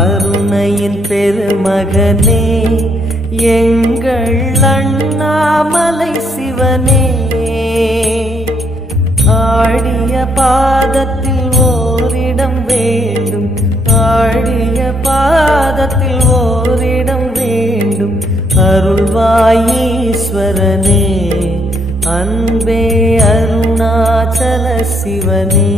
அருணையின் பெருமகனே எங்கள் அண்ணாமலை சிவனே, ஆடிய பாதத்தில் ஓரிடம் வேண்டும், ஆடிய பாதத்தில் ஓரிடம் வேண்டும். அருள்வாயீஸ்வரனே, அன்பே அருணாச்சல சிவனே.